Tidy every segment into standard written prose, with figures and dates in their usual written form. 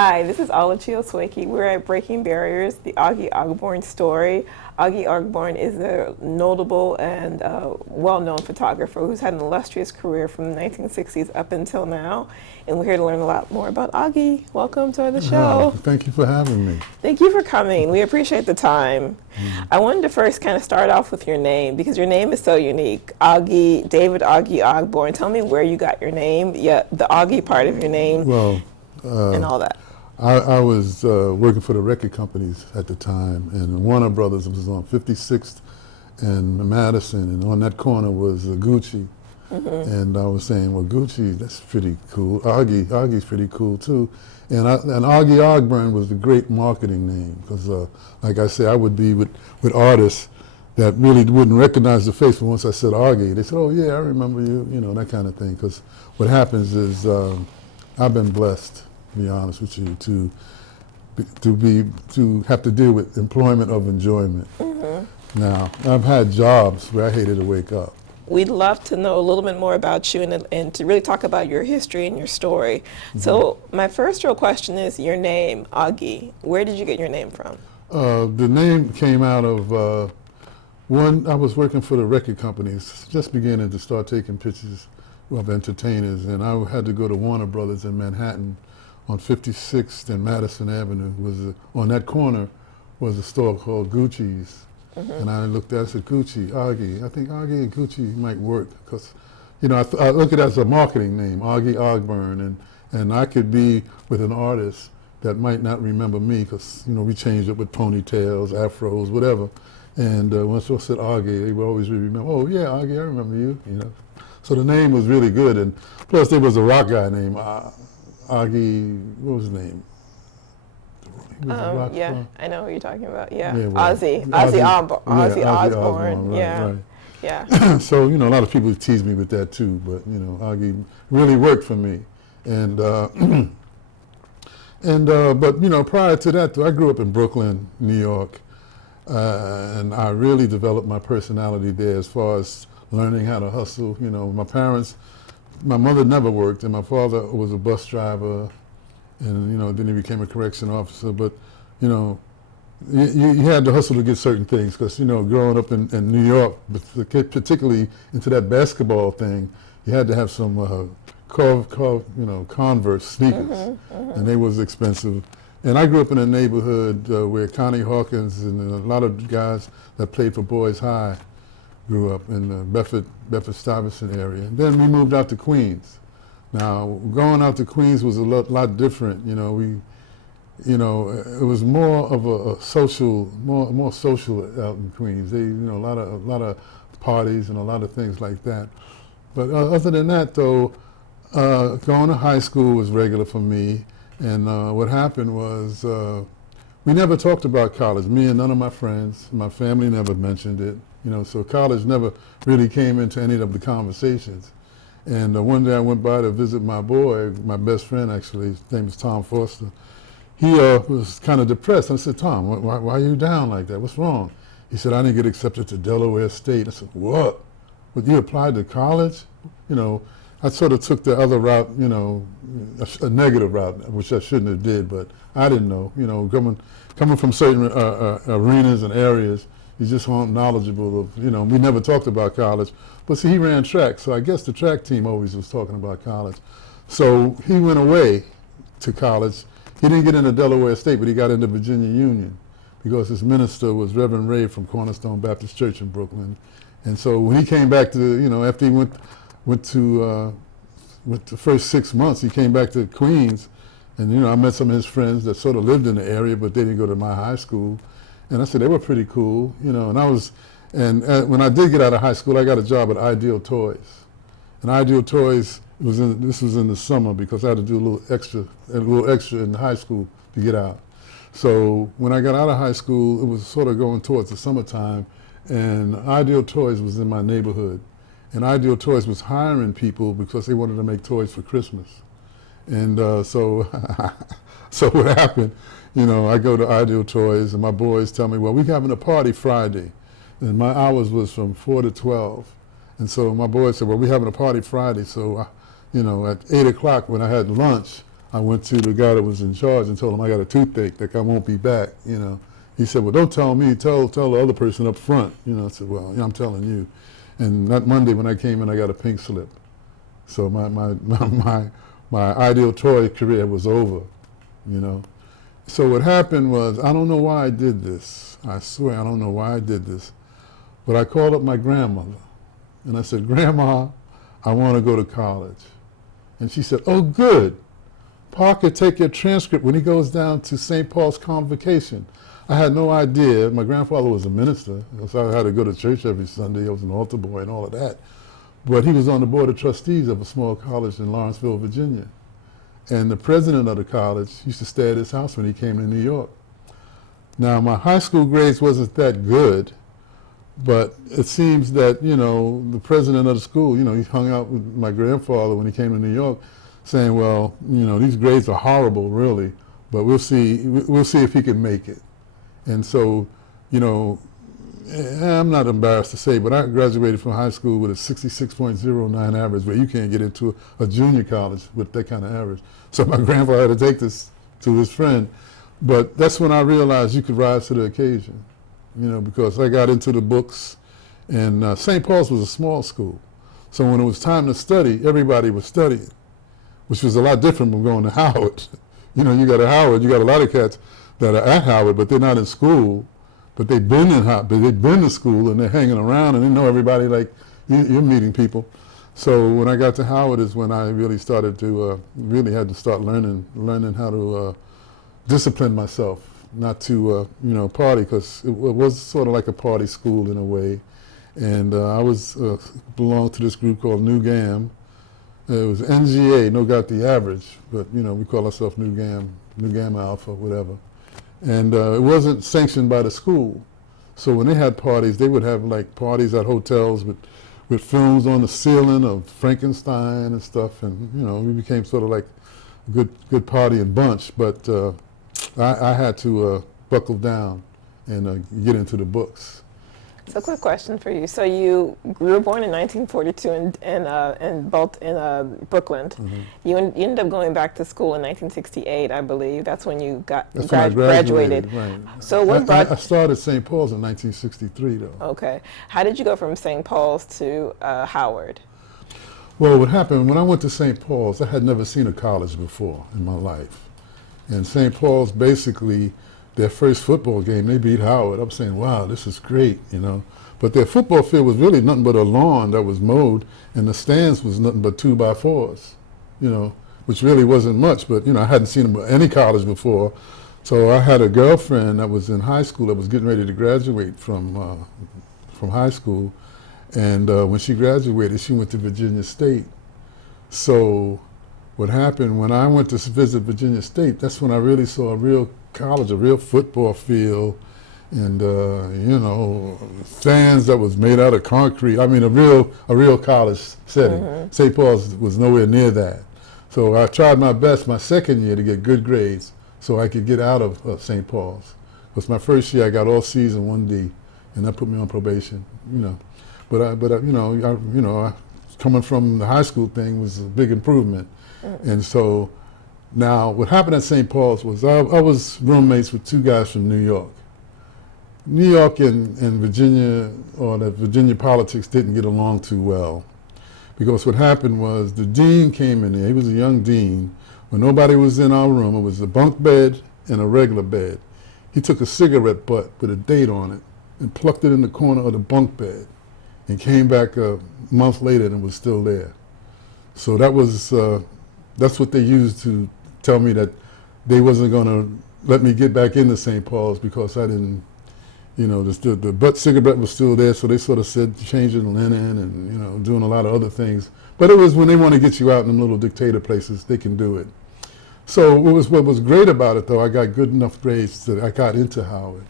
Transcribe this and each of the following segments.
Hi, this is Micheal Jackson. We're at Breaking Barriers, the Oggi Ogburn story. Oggi Ogburn is a notable and well-known photographer who's had an illustrious career from the 1960s up until now. And we're here to learn a lot more about Oggi. Welcome to the show. Thank you for having me. Thank you for coming. We appreciate the time. I wanted to first kind of start off with your name because your name is so unique. Oggi, David Oggi Ogburn. Tell me where you got your name, the Oggi part of your name, and all that. I was working for the record companies at the time, and Warner Brothers was on 56th and Madison, and on that corner was Gucci. And I was saying, well, Gucci, that's pretty cool. Oggi's pretty cool too. And Oggi Ogburn was the great marketing name because, like I say, I would be with artists that really wouldn't recognize the face, but once I said Oggi, they said, oh yeah, I remember you, you know, that kind of thing. Because what happens is I've been blessed, to be honest with you, to have to deal with employment of enjoyment. Now, I've had jobs where I hated to wake up. We'd love to know a little bit more about you and to really talk about your history and your story. So my first real question is your name, Oggi. Where did you get your name from? The name came out of I was working for the record companies, just beginning to start taking pictures of entertainers, and I had to go to Warner Brothers in Manhattan on 56th and Madison Avenue. On that corner was a store called Gucci's. And I looked at it and said, Gucci, Oggi. I think Oggi and Gucci might work because, you know, I look at it as a marketing name, Oggi Ogburn, and I could be with an artist that might not remember me because, you know, we changed it with ponytails, afros, whatever. And once I said Oggi, they would always remember, oh yeah, Oggi, I remember you, you know. So the name was really good, and plus there was a rock guy named Oggi, what was his name? Yeah, I know who you're talking about. Yeah, well, Ozzy Osbourne. Right. Yeah. So, you know, a lot of people tease me with that too, but, you know, Oggi really worked for me. And, but, you know, prior to that, though, I grew up in Brooklyn, New York, and I really developed my personality there as far as learning how to hustle. You know, my mother never worked, and my father was a bus driver, and, you know, then he became a correction officer. But, you know, you had to hustle to get certain things because, you know, growing up in New York, particularly into that basketball thing, you had to have some Converse sneakers, and they was expensive. And I grew up in a neighborhood where Connie Hawkins and a lot of guys that played for Boys High grew up in the Bedford-Stuyvesant area. And then we moved out to Queens. Now, going out to Queens was a lot different. You know, it was more of a social, more social out in Queens. They, you know, a lot of parties and a lot of things like that. But other than that, though, going to high school was regular for me. And what happened was we never talked about college. Me and none of my friends, my family never mentioned it. You know, so college never really came into any of the conversations. And one day I went by to visit my boy, my best friend actually, his name is Tom Foster. He was kind of depressed. I said, Tom, why are you down like that? What's wrong? He said, I didn't get accepted to Delaware State. I said, what? But you applied to college? You know, I sort of took the other route, you know, a negative route, which I shouldn't have did, but I didn't know. You know, coming from certain arenas and areas, you just aren't knowledgeable of, you know, we never talked about college. But see, he ran track, so I guess the track team always was talking about college. So he went away to college. He didn't get into Delaware State, but he got into Virginia Union because his minister was Reverend Ray from Cornerstone Baptist Church in Brooklyn. And so when he came back to, you know, after he went to the first 6 months, he came back to Queens, and, you know, I met some of his friends that sort of lived in the area, but they didn't go to my high school. And I said, they were pretty cool, you know, and when I did get out of high school, I got a job at Ideal Toys. And Ideal Toys, this was in the summer because I had to do a little extra in high school to get out. So when I got out of high school, it was sort of going towards the summertime, and Ideal Toys was in my neighborhood. And Ideal Toys was hiring people because they wanted to make toys for Christmas. And so what happened, you know, I go to Ideal Toys and my boys tell me, well, we're having a party Friday. And my hours was from 4 to 12. And so my boys said, well, we're having a party Friday. So, you know, at 8 o'clock when I had lunch, I went to the guy that was in charge and told him I got a toothache, like I won't be back, you know. He said, well, don't tell me, tell the other person up front. You know, I said, well, I'm telling you. And that Monday when I came in, I got a pink slip. So my ideal toy career was over, you know. So what happened was, I don't know why I did this. I swear, I don't know why I did this. But I called up my grandmother, and I said, Grandma, I want to go to college. And she said, oh, good. Parker, take your transcript when he goes down to St. Paul's Convocation. I had no idea. My grandfather was a minister, so I had to go to church every Sunday. I was an altar boy and all of that. But he was on the board of trustees of a small college in Lawrenceville, Virginia. And the president of the college used to stay at his house when he came to New York. Now, my high school grades wasn't that good, but it seems that, you know, the president of the school, you know, he hung out with my grandfather when he came to New York, saying, well, you know, these grades are horrible, really, but we'll see if he can make it. And so, you know, I'm not embarrassed to say, but I graduated from high school with a 66.09 average, where you can't get into a junior college with that kind of average. So my grandfather had to take this to his friend. But that's when I realized you could rise to the occasion, you know, because I got into the books, and St. Paul's was a small school. So when it was time to study, everybody was studying, which was a lot different from going to Howard. You know, you got at Howard, you got a lot of cats that are at Howard, but they're not in school, but they've been to school and they're hanging around and they know everybody, like you're meeting people. So when I got to Howard is when I really started to, really had to start learning how to discipline myself, not to, you know, party, because it was sort of like a party school in a way. And I belonged to this group called New Gam. It was NGA, no got the average, but, you know, we call ourselves New Gamma Alpha, whatever. And it wasn't sanctioned by the school. So when they had parties, they would have like parties at hotels with films on the ceiling of Frankenstein and stuff. And, you know, we became sort of like a good partying bunch. But I had to buckle down and get into the books. So, quick question for you. So, you were born in 1942 in Brooklyn. Mm-hmm. You ended up going back to school in 1968, I believe. That's when you graduated. Right. So, I started St. Paul's in 1963, though. Okay. How did you go from St. Paul's to Howard? Well, what happened, when I went to St. Paul's, I had never seen a college before in my life. And St. Paul's, basically, their first football game, they beat Howard. I'm saying, wow, this is great, you know. But their football field was really nothing but a lawn that was mowed, and the stands was nothing but 2x4s, you know, which really wasn't much. But, you know, I hadn't seen them at any college before. So I had a girlfriend that was in high school that was getting ready to graduate from high school. And when she graduated, she went to Virginia State. So what happened, when I went to visit Virginia State, that's when I really saw a real college, a real football field, and you know, stands that was made out of concrete. I mean, a real college setting. Mm-hmm. St. Paul's was nowhere near that. So I tried my best my second year to get good grades so I could get out of St. Paul's. Because my first year I got all C's and 1D, and that put me on probation. You know, but coming from the high school thing was a big improvement, and so. Now, what happened at St. Paul's was I was roommates with two guys from New York. New York and Virginia, or the Virginia politics didn't get along too well. Because what happened was the dean came in there. He was a young dean. When nobody was in our room, it was a bunk bed and a regular bed. He took a cigarette butt with a date on it and plucked it in the corner of the bunk bed and came back a month later and it was still there. So that's what they used to tell me that they wasn't going to let me get back into St. Paul's because I didn't, you know, the butt cigarette was still there, so they sort of said changing linen and, you know, doing a lot of other things. But it was when they want to get you out in them little dictator places, they can do it. So what was great about it, though, I got good enough grades that I got into Howard.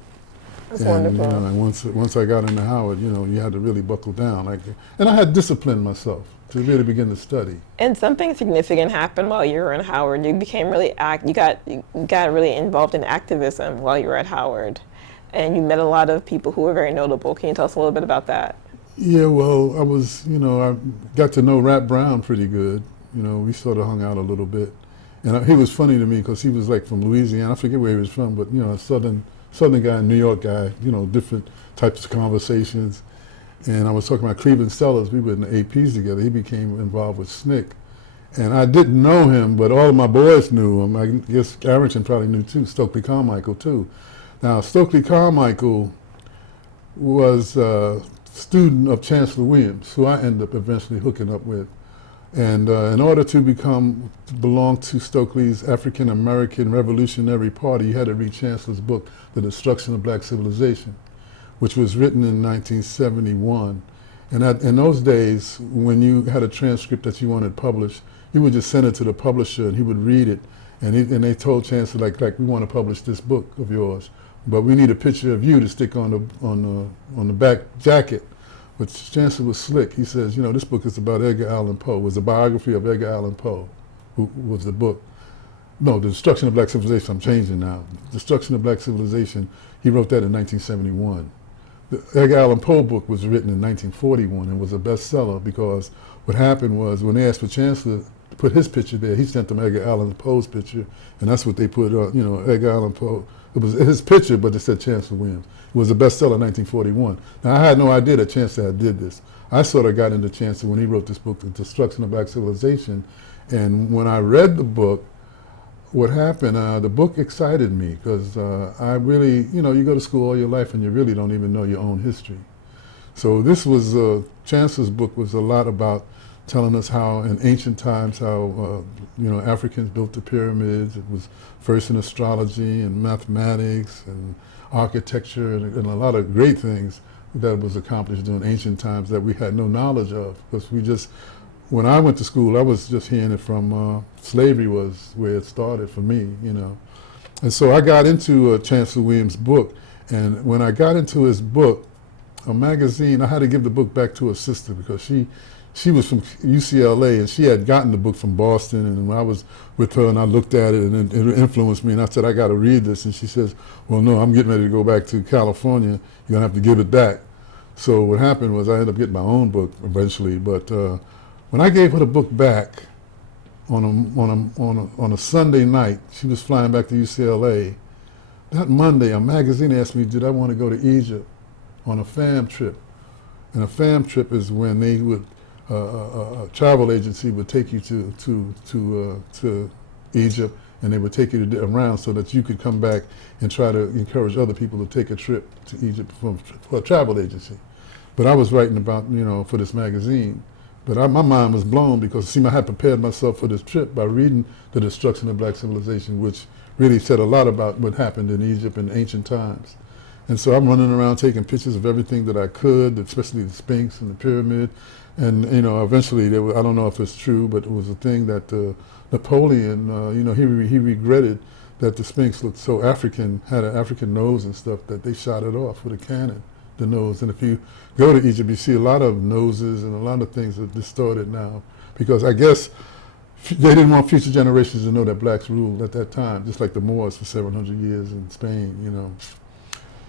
That's wonderful. You know, and once I got into Howard, you know, you had to really buckle down. And I had disciplined myself to really begin to study. And something significant happened while you were in Howard. You became really you got really involved in activism while you were at Howard, and you met a lot of people who were very notable. Can you tell us a little bit about that? Yeah, well, I got to know Rap Brown pretty good. You know, we sort of hung out a little bit, And he was funny to me because he was like from Louisiana. I forget where he was from, but a southern guy, New York guy. Different types of conversations. And I was talking about Cleveland Sellers. We were in the APs together. He became involved with SNCC. And I didn't know him, but all of my boys knew him. I guess Arrington probably knew too, Stokely Carmichael too. Now, Stokely Carmichael was a student of Chancellor Williams, who I ended up eventually hooking up with. And in order to belong to Stokely's African American Revolutionary Party, you had to read Chancellor's book, The Destruction of Black Civilization, which was written in 1971. And in those days, when you had a transcript that you wanted published, you would just send it to the publisher and he would read it. And they told Chancellor, like, we want to publish this book of yours, but we need a picture of you to stick on the back jacket. But Chancellor was slick. He says, this book is about Edgar Allan Poe. It was a biography of Edgar Allan Poe, who was the book. No, The Destruction of Black Civilization. I'm changing now. Destruction of Black Civilization, he wrote that in 1971. The Edgar Allan Poe book was written in 1941 and was a bestseller because what happened was when they asked for Chancellor to put his picture there, he sent them Edgar Allan Poe's picture, and that's what they put on, Edgar Allan Poe. It was his picture, but it said Chancellor Williams. It was a bestseller in 1941. Now, I had no idea that Chancellor had did this. I sort of got into Chancellor when he wrote this book, The Destruction of Black Civilization, and when I read the book, what happened, the book excited me because I really, you go to school all your life and you really don't even know your own history. So this was, Chancellor's book was a lot about telling us how in ancient times, how, Africans built the pyramids. It was first in astrology and mathematics and architecture and a lot of great things that was accomplished during ancient times that we had no knowledge of because when I went to school, I was just hearing it from slavery was where it started for me, And so I got into Chancellor Williams' book, and when I got into his book, a magazine, I had to give the book back to her sister because she was from UCLA and she had gotten the book from Boston, and when I was with her and I looked at it and it influenced me and I said, I got to read this, and she says, well, no, I'm getting ready to go back to California. You're going to have to give it back. So what happened was I ended up getting my own book eventually, but when I gave her the book back on a Sunday night, she was flying back to UCLA. That Monday, a magazine asked me, did I want to go to Egypt on a fam trip? And a fam trip is when they would, a travel agency would take you to Egypt, and they would take you around so that you could come back and try to encourage other people to take a trip to Egypt for a travel agency. But I was writing about, for this magazine. But my mind was blown because, I had prepared myself for this trip by reading The Destruction of Black Civilization, which really said a lot about what happened in Egypt in ancient times. And so I'm running around taking pictures of everything that I could, especially the Sphinx and the pyramid. And, eventually, I don't know if it's true, but it was a thing that Napoleon, he regretted that the Sphinx looked so African, had an African nose and stuff, that they shot it off with a cannon. The nose. And if you go to Egypt, you see a lot of noses and a lot of things that are distorted now because I guess they didn't want future generations to know that blacks ruled at that time, just like the Moors for 700 years in Spain,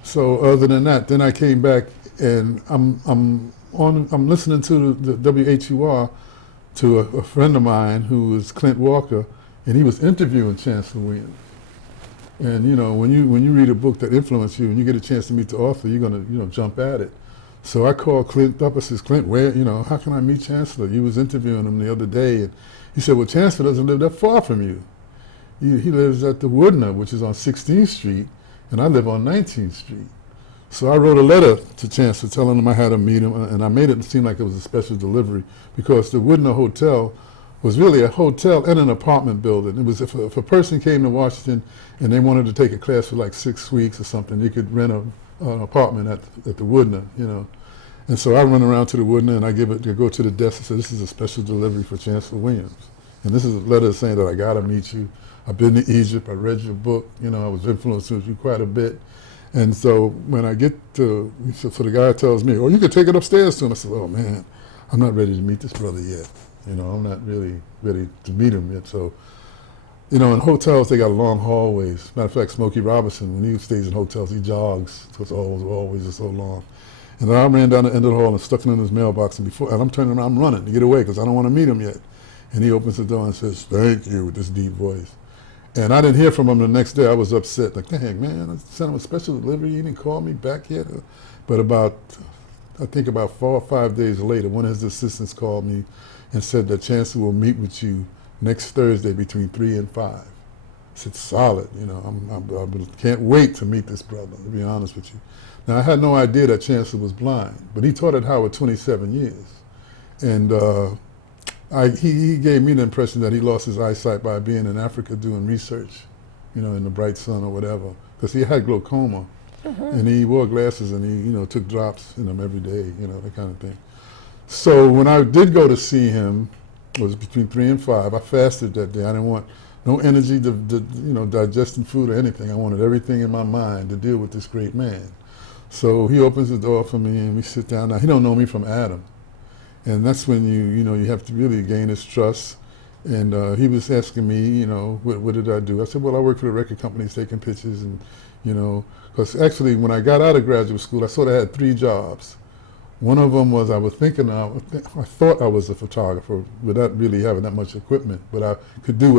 So other than that, then I came back and I'm listening to the WHUR to a friend of mine who was Clint Walker, and he was interviewing Chancellor Williams. And when you read a book that influenced you and you get a chance to meet the author, you're gonna jump at it. So I called Clint up. I says, Clint, where how can I meet Chancellor? You was interviewing him the other day, and he said, well, Chancellor doesn't live that far from you. He lives at the Woodner, which is on 16th Street, and I live on 19th Street. So I wrote a letter to Chancellor telling him I had to meet him, and I made it seem like it was a special delivery because the Woodner Hotel was really a hotel and an apartment building. It was if a person came to Washington and they wanted to take a class for like 6 weeks or something, you could rent an apartment at the Woodner, And so I run around to the Woodner and I go to the desk and say, this is a special delivery for Chancellor Williams. And this is a letter saying that I got to meet you. I've been to Egypt, I read your book, I was influenced with you quite a bit. And so when I get to, so the guy tells me, oh, you could take it upstairs to him. I said, oh man, I'm not ready to meet this brother yet. I'm not really ready to meet him yet. So, in hotels, they got long hallways. Matter of fact, Smokey Robinson, when he stays in hotels, he jogs. So it's always so long. And I ran down the end of the hall and stuck it in his mailbox. And I'm turning around, I'm running to get away because I don't want to meet him yet. And he opens the door and says, "Thank you," with this deep voice. And I didn't hear from him the next day. I was upset, like, dang, man, I sent him a special delivery. He didn't call me back yet. But I think about 4 or 5 days later, one of his assistants called me and said that Chancellor will meet with you next Thursday between 3 and 5. I said, solid, I can't wait to meet this brother, to be honest with you. Now, I had no idea that Chancellor was blind, but he taught at Howard 27 years. And he gave me the impression that he lost his eyesight by being in Africa doing research, in the bright sun or whatever, because he had glaucoma, and he wore glasses and he, took drops in them every day, that kind of thing. So when I did go to see him, it was between 3 and 5. I fasted that day. I didn't want no energy to digesting food or anything. I wanted everything in my mind to deal with this great man. So he opens the door for me and we sit down. Now, he don't know me from Adam. And that's when you have to really gain his trust. And he was asking me, what did I do? I said, well, I work for the record companies taking pictures and, because actually when I got out of graduate school, I sort of had 3 jobs. One of them was I thought I was a photographer without really having that much equipment, but I could do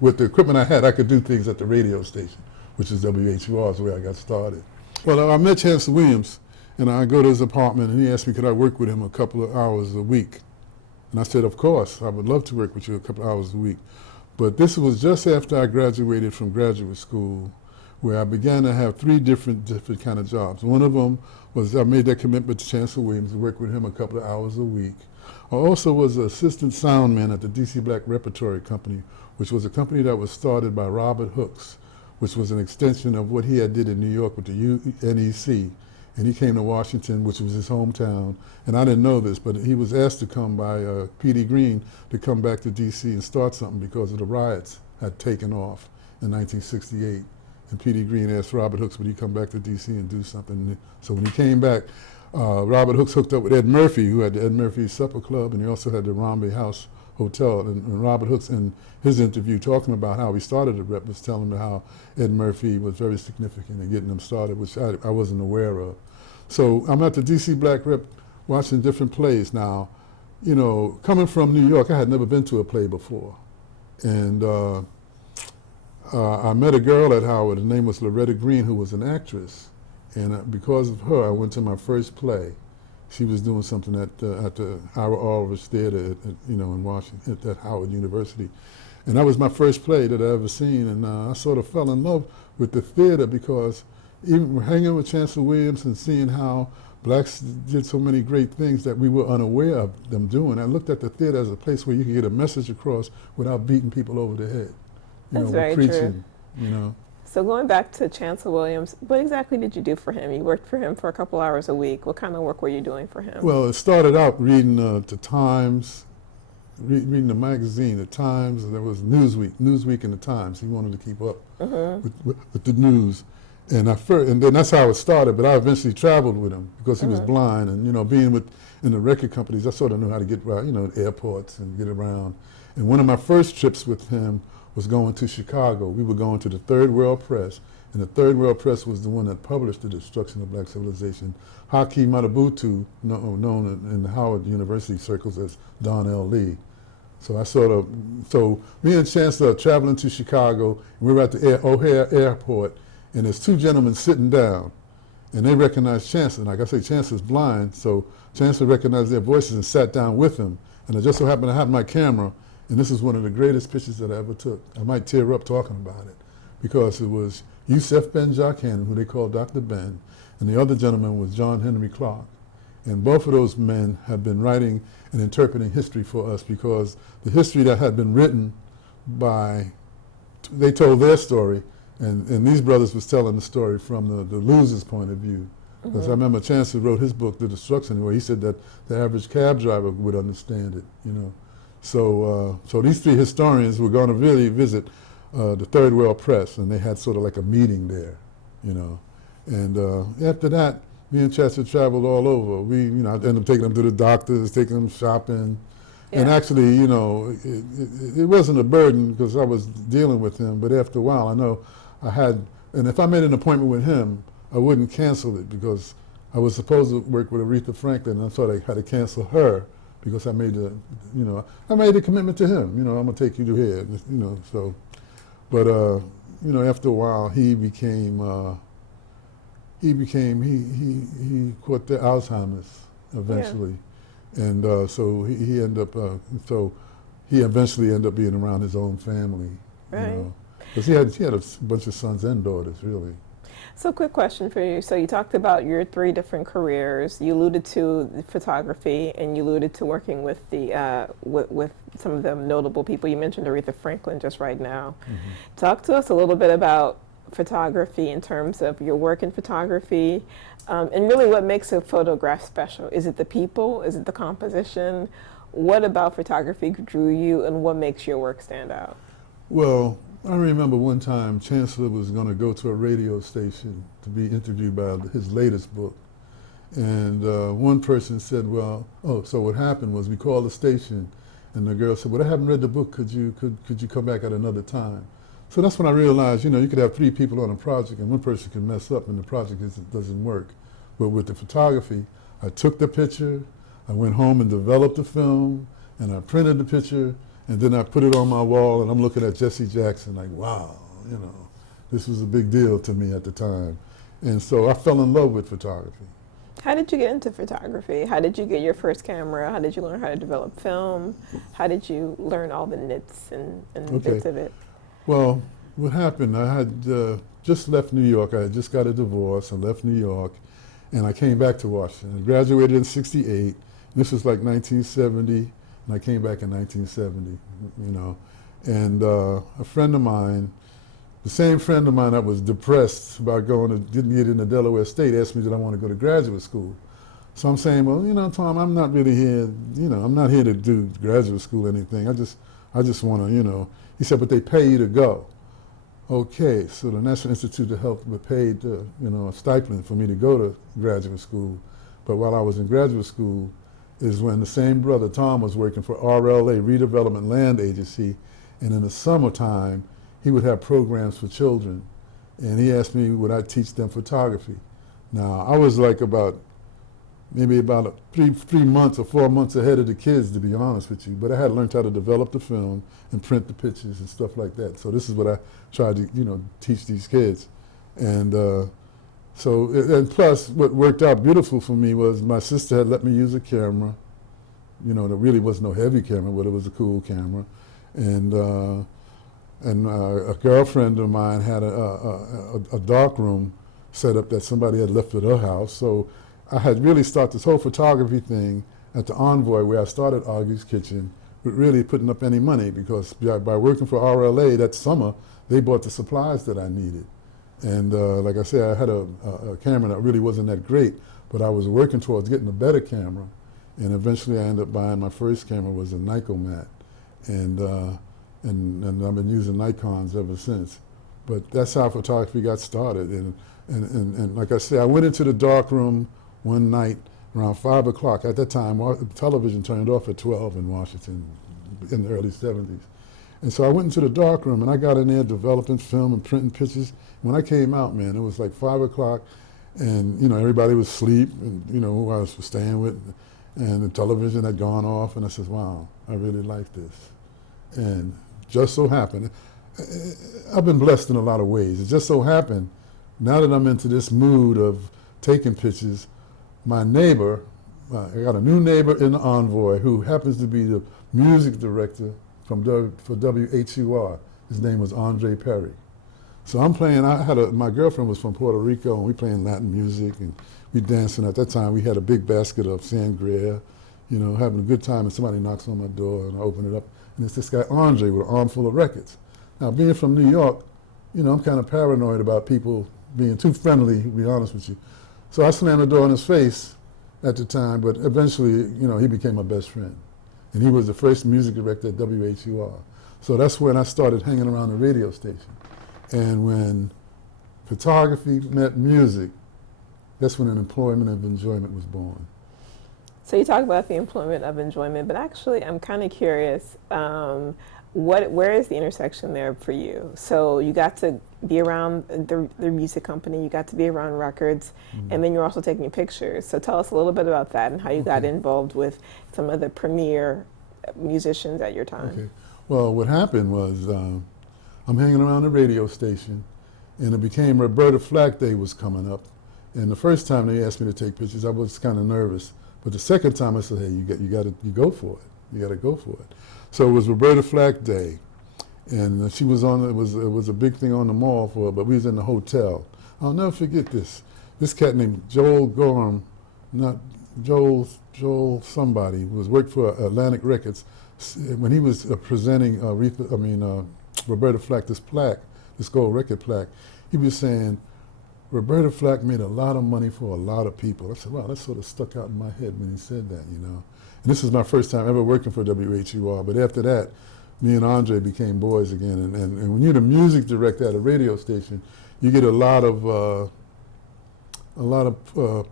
with the equipment I had, I could do things at the radio station, which is WHUR, is where I got started. Well, I met Chancellor Williams, and I go to his apartment, and he asked me could I work with him a couple of hours a week. And I said, of course, I would love to work with you a couple of hours a week. But this was just after I graduated from graduate school, where I began to have 3 different kind of jobs. One of them was I made that commitment to Chancellor Williams to work with him a couple of hours a week. I also was an assistant sound man at the DC Black Repertory Company, which was a company that was started by Robert Hooks, which was an extension of what he had did in New York with the NEC. And he came to Washington, which was his hometown. And I didn't know this, but he was asked to come by P.D. Green to come back to D.C. and start something because of the riots had taken off in 1968. And P.D. Green asked Robert Hooks, would he come back to D.C. and do something? So when he came back, Robert Hooks hooked up with Ed Murphy, who had the Ed Murphy Supper Club, and he also had the Romney House Hotel. And Robert Hooks, in his interview, talking about how he started the rep, was telling me how Ed Murphy was very significant in getting them started, which I wasn't aware of. So I'm at the DC Black Rep watching different plays now. Coming from New York, I had never been to a play before. And I met a girl at Howard. Her name was Loretta Green, who was an actress. And because of her, I went to my first play. She was doing something at the Ira Aldrich Theater, in Washington, at Howard University. And that was my first play that I ever seen. And I sort of fell in love with the theater because even hanging with Chancellor Williams and seeing how blacks did so many great things that we were unaware of them doing, I looked at the theater as a place where you could get a message across without beating people over the head. That's very preaching, true. So going back to Chancellor Williams, what exactly did you do for him? You worked for him for a couple hours a week. What kind of work were you doing for him? Well, it started out reading the Times, reading the magazine, the Times. There was Newsweek and the Times. He wanted to keep up with the news. And then that's how it started, but I eventually traveled with him because he was blind, and being in the record companies, I sort of knew how to get around, airports and get around. And one of my first trips with him was going to Chicago. We were going to the Third World Press, and the Third World Press was the one that published The Destruction of Black Civilization. Haki Matabutu, known in the Howard University circles as Don L. Lee. So me and Chancellor are traveling to Chicago, and we were at the O'Hare Airport, and there's 2 gentlemen sitting down, and they recognized Chancellor. Like I say, Chancellor's blind, so Chancellor recognized their voices and sat down with them. And I just so happened to have my camera, and this is one of the greatest pictures that I ever took. I might tear up talking about it, because it was Yusef Ben Jochannan, who they called Dr. Ben, and the other gentleman was John Henry Clark. And both of those men had been writing and interpreting history for us, because the history that had been written they told their story, and these brothers was telling the story from the loser's point of view. Because I remember Chancellor wrote his book, The Destruction, where he said that the average cab driver would understand it, So these 3 historians were going to really visit the Third World Press, and they had sort of like a meeting there, And after that, me and Chancellor traveled all over. I ended up taking them to the doctors, taking them shopping. Yeah. And actually, it wasn't a burden because I was dealing with him, but after a while, I know and if I made an appointment with him, I wouldn't cancel it because I was supposed to work with Aretha Franklin, and I thought I had to cancel her because I made I made a commitment to him. You know, I'm gonna take you to here. You know, so, but you know, after a while, he caught the Alzheimer's eventually, and so he ended up he eventually ended up being around his own family. Right. You know, because he had a bunch of sons and daughters, really. So, quick question for you. So, you talked about your 3 different careers. You alluded to the photography, and you alluded to working with the with some of the notable people. You mentioned Aretha Franklin just right now. Mm-hmm. Talk to us a little bit about photography in terms of your work in photography, and really what makes a photograph special. Is it the people? Is it the composition? What about photography drew you, and what makes your work stand out? Well, I remember one time Chancellor was going to go to a radio station to be interviewed about his latest book. And one person said, well, so what happened was we called the station, and the girl said, well, I haven't read the book. Could you come back at another time? So that's when I realized, you know, you could have 3 people on a project, and one person can mess up and the project doesn't work. But with the photography, I took the picture, I went home and developed the film, and I printed the picture, and then I put it on my wall, and I'm looking at Jesse Jackson like, wow, you know, this was a big deal to me at the time. And so I fell in love with photography. How did you get into photography? How did you get your first camera? How did you learn how to develop film? How did you learn all the nits and bits of it? Well, what happened, I had just left New York. I had just got a divorce. I left New York, and I came back to Washington. I graduated in '68. This was like 1970. And I came back in 1970, you know, and a friend of mine, the same friend of mine that was depressed about didn't get into Delaware State, asked me did I want to go to graduate school. So I'm saying, well, you know, Tom, I'm not really here, you know, I'm not here to do graduate school or anything. I just want to, you know. He said, but they pay you to go. Okay, so the National Institute of Health paid, you know, a stipend for me to go to graduate school. But while I was in graduate school, is when the same brother, Tom, was working for RLA, Redevelopment Land Agency, and in the summertime, he would have programs for children. And he asked me would I teach them photography. Now, I was like maybe about 3 months or 4 months ahead of the kids, to be honest with you, but I had learned how to develop the film and print the pictures and stuff like that. So this is what I tried to, you know, teach these kids. And and plus, what worked out beautiful for me was my sister had let me use a camera. You know, there really was no heavy camera, but it was a cool camera. And a girlfriend of mine had a dark room set up that somebody had left at her house. So I had really started this whole photography thing at the Envoy, where I started Augie's Kitchen, with really putting up any money, because by working for RLA that summer, they bought the supplies that I needed. And like I said, I had a camera that really wasn't that great, but I was working towards getting a better camera. And eventually I ended up buying my first camera, was a Nicomat. And I've been using Nikons ever since. But that's how photography got started. And like I said, I went into the dark room one night around 5 o'clock. At that time, television turned off at 12 in Washington in the early 70s. And so I went into the dark room, and I got in there developing film and printing pictures. When I came out, man, it was like 5 o'clock, and, you know, everybody was asleep, and, you know, who I was staying with, and the television had gone off, and I said, wow, I really like this. And just so happened, I've been blessed in a lot of ways. It just so happened, now that I'm into this mood of taking pictures, my neighbor, I got a new neighbor in the Envoy who happens to be the music director for WHUR. His name was Andre Perry. So I'm playing, my girlfriend was from Puerto Rico, and we playing Latin music, and we dancing. At that time, we had a big basket of sangria, you know, having a good time, and somebody knocks on my door, and I open it up, and it's this guy Andre with an armful of records. Now, being from New York, you know, I'm kind of paranoid about people being too friendly, to be honest with you. So I slammed the door in his face at the time, but eventually, you know, he became my best friend. And he was the first music director at WHUR. So that's when I started hanging around the radio station. And when photography met music, that's when an employment of enjoyment was born. So you talk about the employment of enjoyment, but actually I'm kind of curious. where is the intersection there for you? So you got to be around the music company, you got to be around records, and then you're also taking pictures. So tell us a little bit about that and how you got involved with some of the premier musicians at your time. Okay. Well, what happened was I'm hanging around the radio station, and it became Roberta Flack Day was coming up. And the first time they asked me to take pictures, I was kind of nervous. But the second time I said, hey, you go for it. You got to go for it. So it was Roberta Flack Day, and she was on. It was a big thing on the mall for her, but we was in the hotel. I'll never forget this. This cat named Joel Gorham, not Joel somebody, was worked for Atlantic Records. When he was presenting Roberta Flack this gold record plaque, he was saying, Roberta Flack made a lot of money for a lot of people. I said, wow, that sort of stuck out in my head when he said that, you know. And this was my first time ever working for WHUR, but after that, me and Andre became boys again. And when you're the music director at a radio station, you get a lot of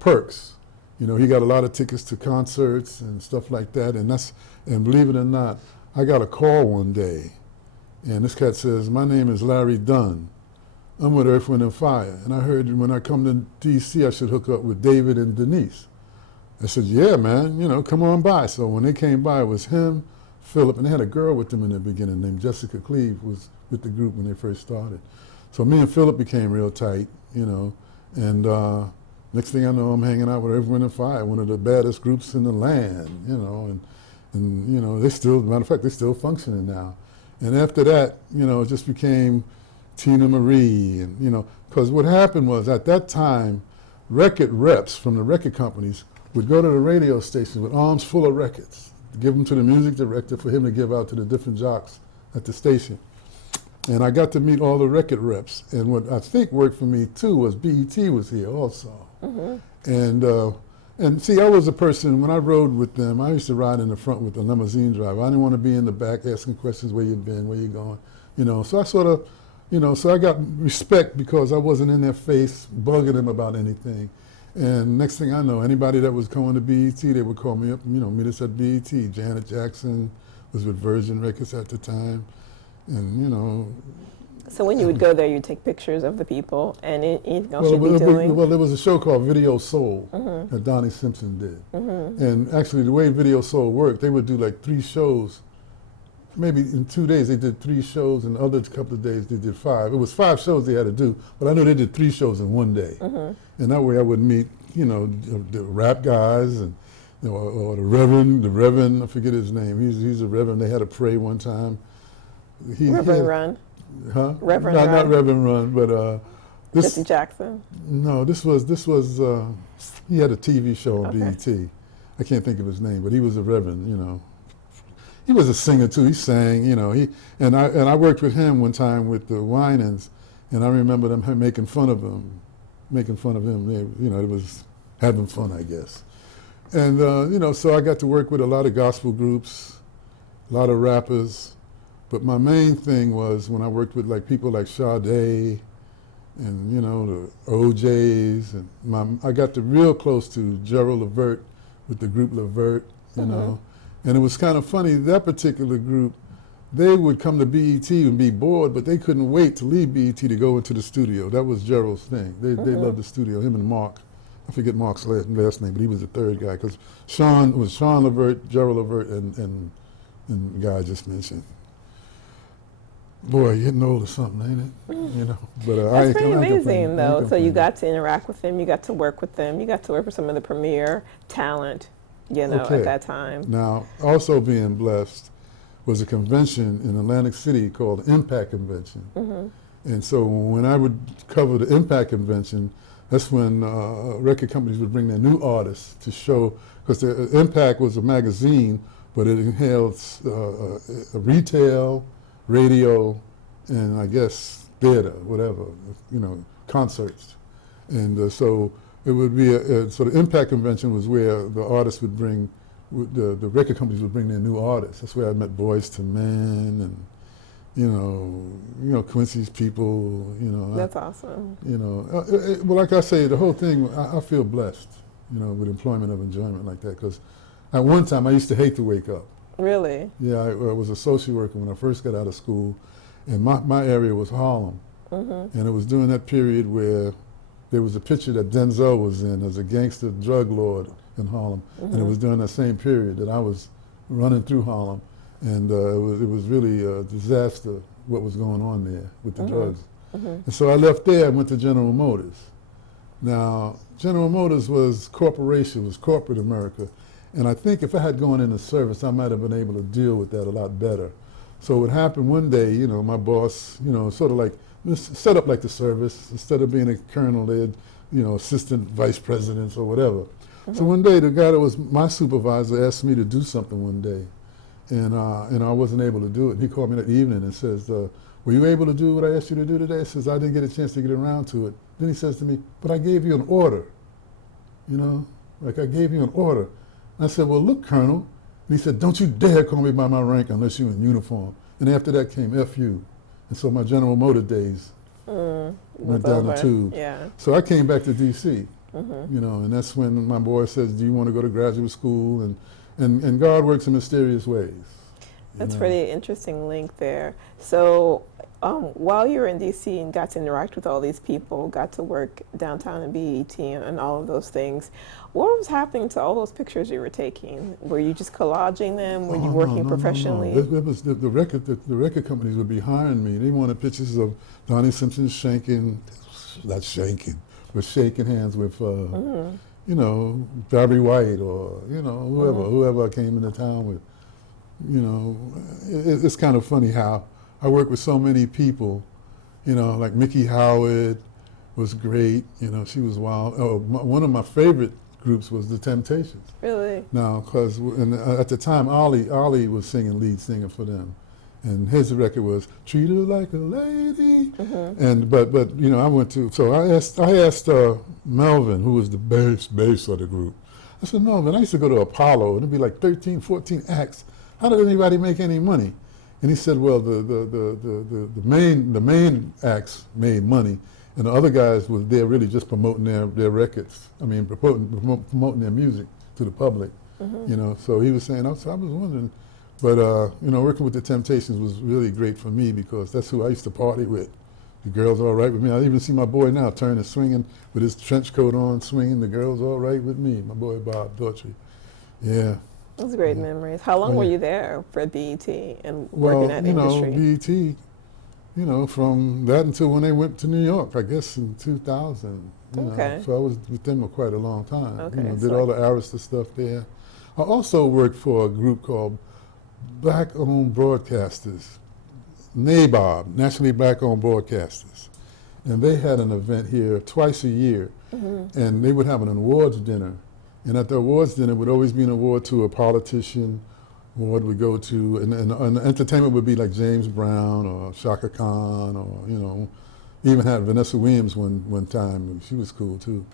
perks. You know, he got a lot of tickets to concerts and stuff like that. And believe it or not, I got a call one day, and this cat says, my name is Larry Dunn. I'm with Earth, Wind & Fire. And I heard when I come to D.C., I should hook up with David and Denise. I said, yeah, man, you know, come on by. So when they came by, it was him, Philip, and they had a girl with them in the beginning named Jessica Cleve, who was with the group when they first started. So me and Philip became real tight, you know, and next thing I know, I'm hanging out with Earth, Wind & Fire, one of the baddest groups in the land, you know, and you know, matter of fact, they're still functioning now. And after that, you know, it just became Tina Marie, and you know, because what happened was at that time, record reps from the record companies would go to the radio station with arms full of records, give them to the music director for him to give out to the different jocks at the station. And I got to meet all the record reps, and what I think worked for me too was BET was here also. And see, I was a person, when I rode with them, I used to ride in the front with the limousine driver. I didn't want to be in the back asking questions, where you been, where you going, you know. So I sort of, you know, so I got respect because I wasn't in their face bugging them about anything. And next thing I know, anybody that was coming to BET, they would call me up, you know, meet us at BET. Janet Jackson was with Virgin Records at the time, and, you know. So when you would go there, you'd take pictures of the people, and anything else you'd be doing? Well, there was a show called Video Soul that Donnie Simpson did. And actually, the way Video Soul worked, they would do like 3 shows. Maybe in 2 days, they did 3 shows, and the other couple of days, they did 5. It was 5 shows they had to do, but I know they did 3 shows in one day. And that way I would meet, you know, the rap guys, and you know, or the Reverend, I forget his name. He's a Reverend. They had to pray one time. Reverend Run. Huh? Reverend Run. Not Reverend Run, but this. Jesse Jackson. No, this was. He had a TV show on BET. I can't think of his name, but he was a Reverend. You know, he was a singer too. He sang. You know, and I worked with him one time with the Winans, and I remember them making fun of him. They, you know, it was having fun, I guess. And you know, so I got to work with a lot of gospel groups, a lot of rappers. But my main thing was when I worked with like people like Sade, and you know, the OJays, and I got real close to Gerald Levert with the group Levert, you know. And it was kind of funny, that particular group, they would come to BET and be bored, but they couldn't wait to leave BET to go into the studio. That was Gerald's thing. They loved the studio, him and Mark. I forget Mark's last name, but he was the third guy, because Sean Levert, Gerald Levert, and the guy I just mentioned. Boy, you're getting old or something, ain't it? You know, but that's pretty amazing, though. So you got to interact with them, you got to work with them, you got to work with some of the premier talent, you know, at that time. Now, also being blessed was a convention in Atlantic City called the Impact Convention, and so when I would cover the Impact Convention, that's when record companies would bring their new artists to show, because the Impact was a magazine, but it inhaled retail, radio, and I guess theater, whatever, you know, concerts. And so it would be, so the Impact Convention was where the artists would bring, the record companies would bring their new artists. That's where I met Boyz II Men and, you know, Quincy's people, you know. That's awesome. You know, well, like I say, the whole thing, I feel blessed, you know, with employment of enjoyment like that, because at one time I used to hate to wake up. Really? Yeah, I was a social worker when I first got out of school, and my area was Harlem. And it was during that period where there was a picture that Denzel was in as a gangster drug lord in Harlem. And it was during that same period that I was running through Harlem. And it was really a disaster what was going on there with the drugs. And so I left there and went to General Motors. Now, General Motors was corporation, was corporate America. And I think if I had gone into service, I might have been able to deal with that a lot better. So what happened one day, you know, my boss, you know, sort of like, set up like the service. Instead of being a colonel, they had, you know, assistant vice presidents or whatever. So one day, the guy that was my supervisor asked me to do something one day. And I wasn't able to do it. He called me that evening and says, were you able to do what I asked you to do today? I says, I didn't get a chance to get around to it. Then he says to me, but I gave you an order. You know, like I gave you an order. I said, well, look, Colonel. And he said, don't you dare call me by my rank unless you're in uniform. And after that came F.U. And so my General Motor days went down the tube. Yeah. So I came back to D.C., you know, and that's when my boy says, do you want to go to graduate school? And God works in mysterious ways. That's pretty interesting link there. So while you were in D.C. and got to interact with all these people, got to work downtown in BET and all of those things, what was happening to all those pictures you were taking? Were you just collaging them? Were you working professionally? No. It was the record companies would be hiring me. They wanted pictures of Donnie Simpson not shanking, but shaking hands with, you know, Barry White or, you know, whoever I came into town with. You know, it's kind of funny how I work with so many people, you know, like Mickey Howard was great, you know, she was wild. One of my favorite groups was the Temptations. Really? Now, because at the time, Ollie was singing lead singer for them. And his record was "Treat Her Like a Lady," but you know, I asked Melvin, who was the bass of the group. I said, Melvin, I used to go to Apollo, and it'd be like 13, 14 acts. How did anybody make any money? And he said, well, the main acts made money, and the other guys were there really just promoting their records. I mean, promoting their music to the public. You know, so he was saying, I was wondering. But, you know, working with the Temptations was really great for me because that's who I used to party with. The girls all right with me. I even see my boy now turning, swinging with his trench coat on, swinging. The girls all right with me. My boy Bob Daughtry. Yeah. Those great memories. How long were you there for BET and working at the industry? Well, BET, you know, from that until when they went to New York, I guess in 2000. You know, so I was with them for quite a long time. Okay, you know, did all the Arista stuff there. I also worked for a group called Black-Owned Broadcasters, NABOB, Nationally Black-Owned Broadcasters. And they had an event here twice a year, and they would have an awards dinner. And at the awards dinner would always be an award to a politician, award would go to, and the entertainment would be like James Brown or Shaka Khan or, you know, even had Vanessa Williams one time, she was cool too.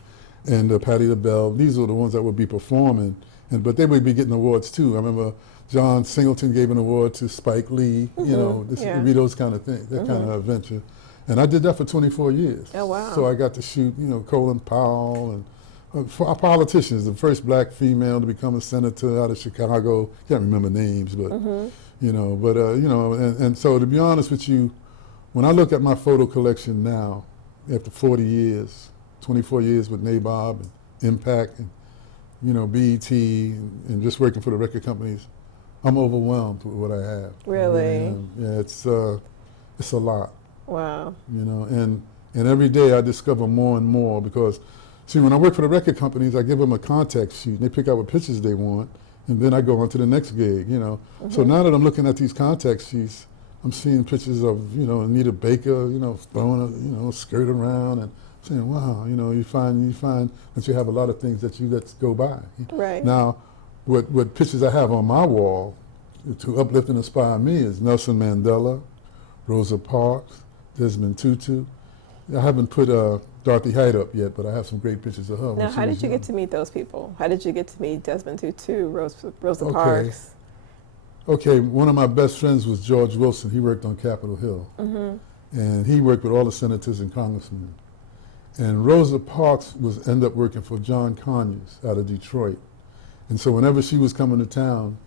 And Patti LaBelle, these were the ones that would be performing, but they would be getting awards too. I remember John Singleton gave an award to Spike Lee, you know, this would be those kind of things, that kind of adventure. And I did that for 24 years. Oh, wow. So I got to shoot, you know, Colin Powell and politicians, the first black female to become a senator out of Chicago. Can't remember names, but you know, and so to be honest with you, when I look at my photo collection now, after 40 years, 24 years with NABOB and Impact and, you know, BET and just working for the record companies, I'm overwhelmed with what I have. Really? Yeah, it's a lot. Wow. You know, and every day I discover more and more because, see, when I work for the record companies, I give them a contact sheet and they pick out what pictures they want, and then I go on to the next gig, you know. So now that I'm looking at these contact sheets, I'm seeing pictures of, you know, Anita Baker, you know, throwing a, you know, skirt around and saying, wow, you know, you find that you have a lot of things that you let go by. Right. Now, what pictures I have on my wall to uplift and inspire me is Nelson Mandela, Rosa Parks, Desmond Tutu. I haven't put Dorothy Height up yet, but I have some great pictures of her. Now, how did you get to meet those people? How did you get to meet Desmond Tutu, Rosa Parks? Okay, one of my best friends was George Wilson. He worked on Capitol Hill. And he worked with all the senators and congressmen. And Rosa Parks ended up working for John Conyers out of Detroit. And so whenever she was coming to town,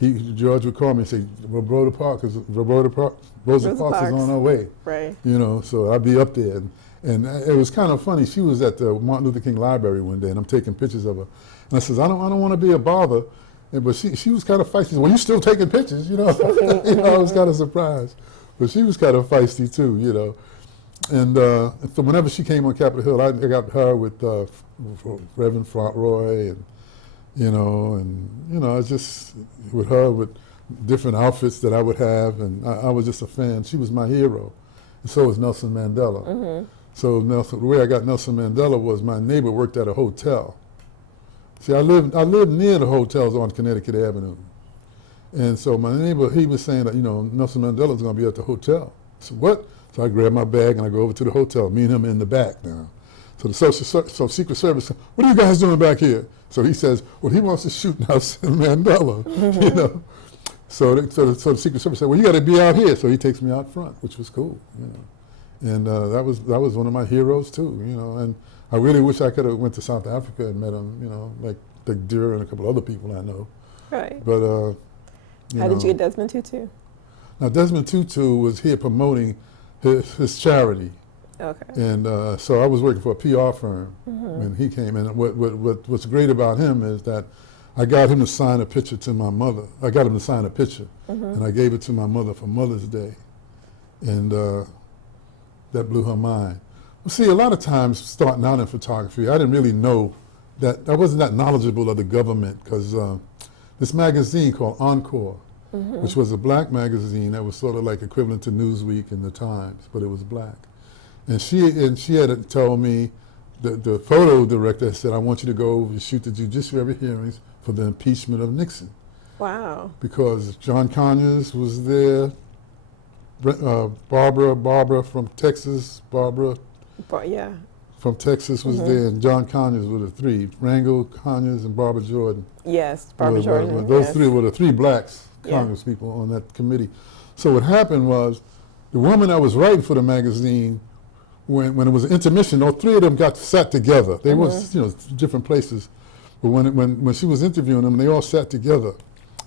George would call me and say, Rosa Parks is on her way. Right. You know, so I'd be up there. And it was kind of funny. She was at the Martin Luther King Library one day, and I'm taking pictures of her. And I says, I don't want to be a bother. But she was kind of feisty. She said, well, you still taking pictures, you know? I was kind of surprised. But she was kind of feisty too, you know. And so whenever she came on Capitol Hill, I got her with Reverend Roy and I was just with her with different outfits that I would have, and I was just a fan. She was my hero, and so was Nelson Mandela. Mm-hmm. So the way I got Nelson Mandela was my neighbor worked at a hotel. See, I lived near the hotels on Connecticut Avenue, and so my neighbor, he was saying that Nelson Mandela's going to be at the hotel. I said, what? So I grab my bag and I go over to the hotel. Me and him in the back now. So the Secret Service said, what are you guys doing back here? So he says, well, he wants to shoot Nelson Mandela, you know. So the Secret Service said, well, you got to be out here. So he takes me out front, which was cool, you know. And that was one of my heroes too, you know. And I really wish I could have went to South Africa and met him, you know, like Edgar and a couple other people I know. Right. But how did you get Desmond Tutu? Now Desmond Tutu was here promoting his charity. Okay. And so I was working for a PR firm when he came in. What's great about him is that I got him to sign a picture to my mother. I got him to sign a picture, and I gave it to my mother for Mother's Day. And that blew her mind. Well, see, a lot of times starting out in photography, I didn't really know that, I wasn't that knowledgeable of the government, because this magazine called Encore, which was a black magazine that was sort of like equivalent to Newsweek and the Times, but it was black. And she had told me, the photo director said, I want you to go over and shoot the judiciary hearings for the impeachment of Nixon. Wow. Because John Conyers was there, Barbara from Texas, Yeah. from Texas was there, and John Conyers were the three, Rangel, Conyers, and Barbara Jordan. Yes, Barbara Jordan. Those three were the three blacks Congress people on that committee. So what happened was, the woman that was writing for the magazine, when it was an intermission, all three of them sat together. They was different places, but when she was interviewing them, they all sat together,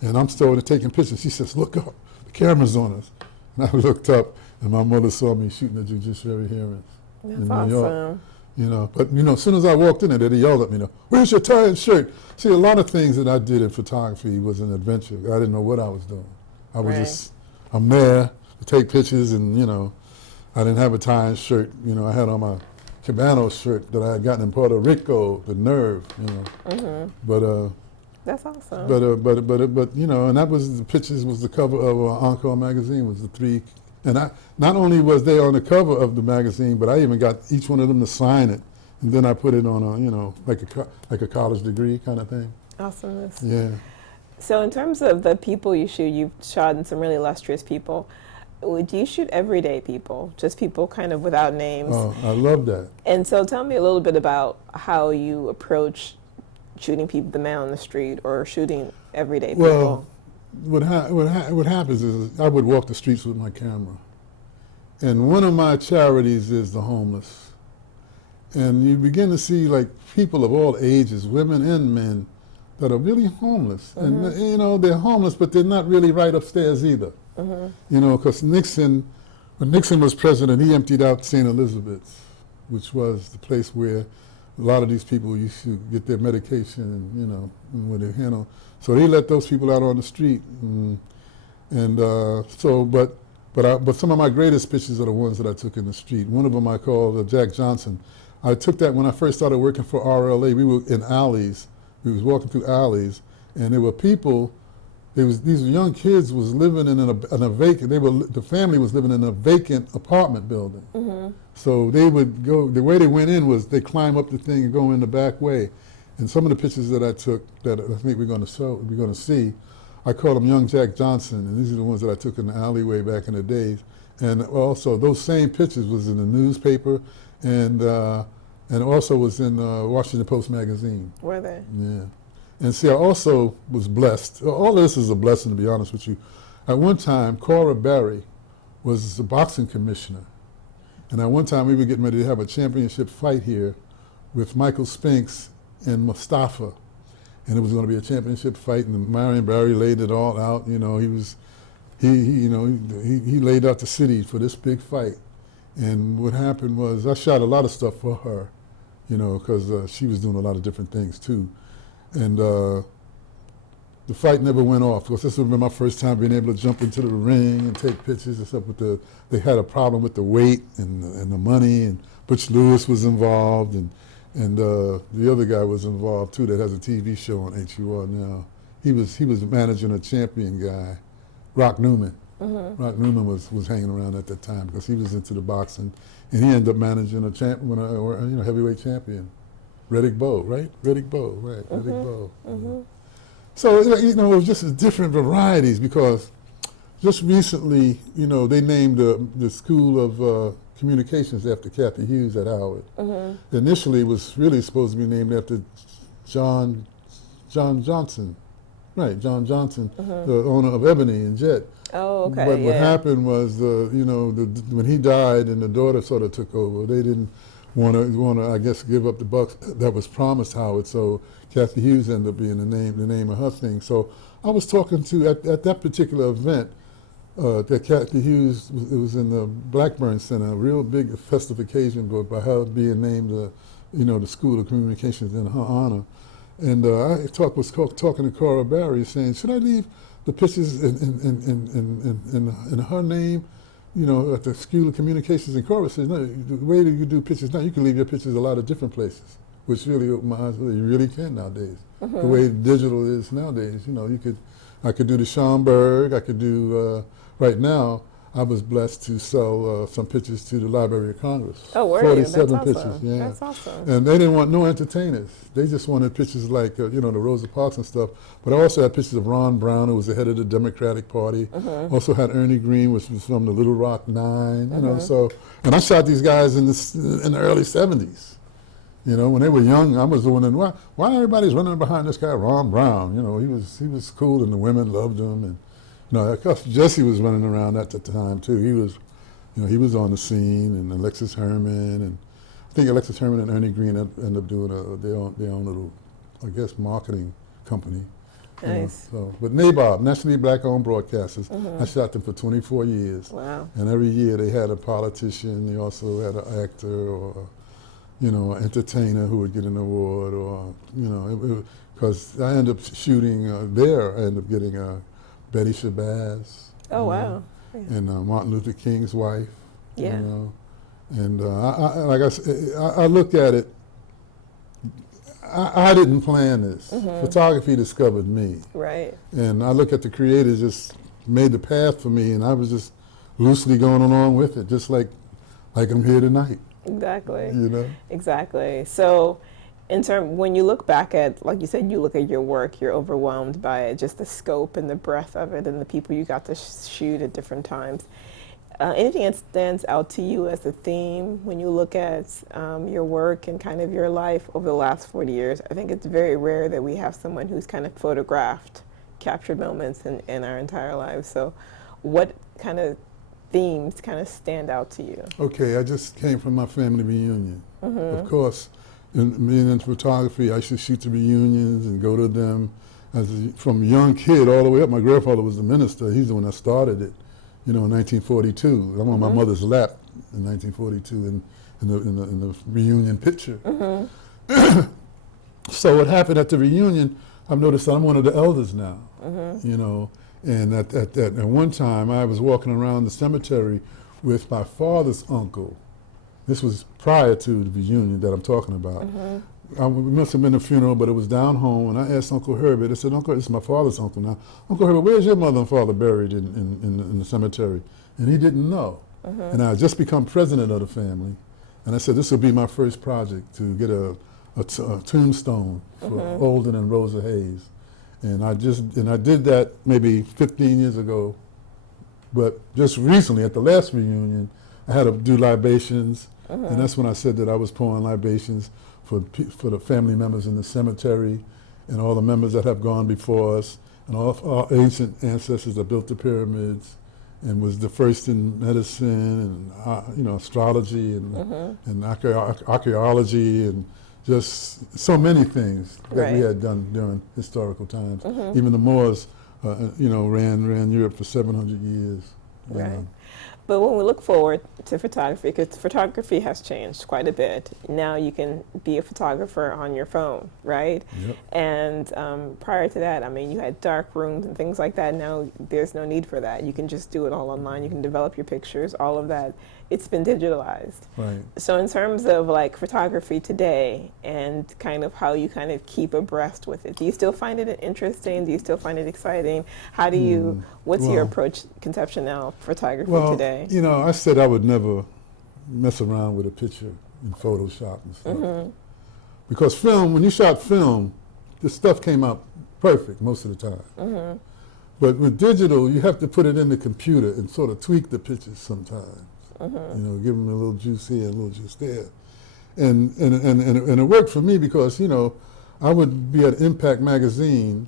and I'm still taking pictures. She says, "Look up, the camera's on us." And I looked up, and my mother saw me shooting the judiciary hearings in New York. But as soon as I walked in there, they yelled at me, "Where's your tie and shirt?" See, a lot of things that I did in photography was an adventure. I didn't know what I was doing. I was I'm there to take pictures, and I didn't have a tie and shirt. I had on my Cabano shirt that I had gotten in Puerto Rico, the Nerve. But that's awesome. But and that was the pictures. Was the cover of Encore magazine. Was the three, and not only was they on the cover of the magazine, but I even got each one of them to sign it, and then I put it on like a college degree kind of thing. Awesomeness. Yeah. So in terms of the people you shoot, you've shot in some really illustrious people. Do you shoot everyday people, just people kind of without names? Oh, I love that. And so tell me a little bit about how you approach shooting people, the man on the street, or shooting everyday people. Well, what happens is I would walk the streets with my camera. And one of my charities is the homeless. And you begin to see like people of all ages, women and men, that are really homeless. And they're homeless, but they're not really right upstairs either. Because when Nixon was president, he emptied out St. Elizabeth's, which was the place where a lot of these people used to get their medication and where they handle. So they let those people out on the street. But some of my greatest pictures are the ones that I took in the street. One of them I called Jack Johnson. I took that when I first started working for RLA. We were in alleys. We was walking through alleys, and there were people. These young kids was living in a vacant. The family was living in a vacant apartment building. So they would go. The way they went in was they climb up the thing and go in the back way. And some of the pictures that I took that I think we're going to see, I call them Young Jack Johnson, and these are the ones that I took in the alleyway back in the days. And also those same pictures was in the newspaper, and also was in Washington Post magazine. Were they? Yeah. And see, I also was blessed. All of this is a blessing, to be honest with you. At one time, Cora Berry was the boxing commissioner. And at one time, we were getting ready to have a championship fight here with Michael Spinks and Mustafa. and it was going to be a championship fight, and Marion Barry laid it all out. You know, he laid out the city for this big fight. And what happened was I shot a lot of stuff for her, you know, because she was doing a lot of different things too. And the fight never went off. Of course, this was my first time being able to jump into the ring and take pictures and stuff. They had a problem with the weight and the money, and Butch Lewis was involved, and the other guy was involved too that has a TV show on HUR now. He was managing a champion guy, Rock Newman. Rock Newman was hanging around at that time because he was into the boxing, and he ended up managing a heavyweight champion, Riddick Bowe, right? Riddick Bowe. So, you know, it was just different varieties because just recently, you know, they named the School of Communications after Kathy Hughes at Howard. Initially, it was really supposed to be named after John Johnson, right? John Johnson, the owner of Ebony and Jet. Oh, okay. But what happened was, when he died and the daughter sort of took over, they didn't want to, I guess, give up the bucks that was promised Howard. So Kathy Hughes ended up being the name of her thing. So I was talking to at that particular event that Kathy Hughes, it was in the Blackburn Center, a real big festive occasion by her being named the School of Communications in her honor. And I was talking to Cora Barry, saying, should I leave the pictures in her name, you know, at the School of Communications? And Cora says, no, the way that you do pictures now, you can leave your pictures a lot of different places, which really opened my eyes. You really can nowadays. The way digital is nowadays, you know, I could do the Schomburg, I could do, right now, I was blessed to sell some pictures to the Library of Congress. Oh, were 47 you? That's pictures, awesome. yeah. That's awesome. And they didn't want no entertainers. They just wanted pictures like, the Rosa Parks and stuff. But I also had pictures of Ron Brown, who was the head of the Democratic Party. Also had Ernie Green, which was from the Little Rock Nine, you know, so. And I shot these guys in the early 70s. You know, when they were young, I was wondering, why everybody's running behind this guy, Ron Brown? You know, he was cool and the women loved him. And, you know, of course, Jesse was running around at the time too. He was on the scene, and Alexis Herman, and I think Alexis Herman and Ernie Green ended up doing their own little, I guess, marketing company. Nice. But NABOB, Nationally Black-Owned Broadcasters, I shot them for 24 years. Wow. And every year they had a politician. They also had an actor or, an entertainer who would get an award, or, because I ended up shooting there. I ended up getting Betty Shabazz. Oh, wow. And Martin Luther King's wife. Yeah. And like I said, I looked at it. I didn't plan this. Photography discovered me. Right. And I look at the creators just made the path for me, and I was just loosely going along with it, just like I'm here tonight. Exactly. You know? Exactly. So when you look back at, like you said, you look at your work, you're overwhelmed by it, just the scope and the breadth of it and the people you got to shoot at different times. Anything that stands out to you as a theme when you look at your work and kind of your life over the last 40 years? I think it's very rare that we have someone who's kind of captured moments in our entire lives. So what kind of themes kind of stand out to you? Okay, I just came from my family reunion. Of course, being in photography, I used to shoot the reunions and go to them from a young kid all the way up. My grandfather was the minister. He's the one that started it, in 1942. I'm on my mother's lap in 1942 in the reunion picture. So what happened at the reunion, I've noticed that I'm one of the elders now, and at one time I was walking around the cemetery with my father's uncle. This was prior to the reunion that I'm talking about. It must have been a funeral, but it was down home, and I asked Uncle Herbert, I said, Uncle, this is my father's uncle now. Uncle Herbert, where's your mother and father buried in the cemetery? And he didn't know. And I had just become president of the family, and I said, this will be my first project, to get a tombstone for Olden and Rosa Hayes. And I did that maybe 15 years ago, but just recently at the last reunion, I had to do libations, and that's when I said that I was pouring libations for the family members in the cemetery and all the members that have gone before us and all of our ancient ancestors that built the pyramids and was the first in medicine and astrology and archaeology and just so many things that we Right. had done during historical times. Mm-hmm. Even the Moors, ran Europe for 700 years. you Right. know. But when we look forward to photography, because photography has changed quite a bit. Now you can be a photographer on your phone, right? Yep. And prior to that, I mean, you had dark rooms and things like that. Now there's no need for that. You can just do it all online. You can develop your pictures, all of that. It's been digitalized. Right. So in terms of like photography today and kind of how you kind of keep abreast with it, do you still find it interesting? Do you still find it exciting? How do you, what's your Well- approach, conception now of photography Well, today? I said I would never mess around with a picture in Photoshop and stuff. Mm-hmm. Because film, when you shot film, the stuff came out perfect most of the time. Mm-hmm. But with digital, you have to put it in the computer and sort of tweak the pictures sometimes. Mm-hmm. Give them a little juice here, a little juice there. And it worked for me because, I would be at Impact Magazine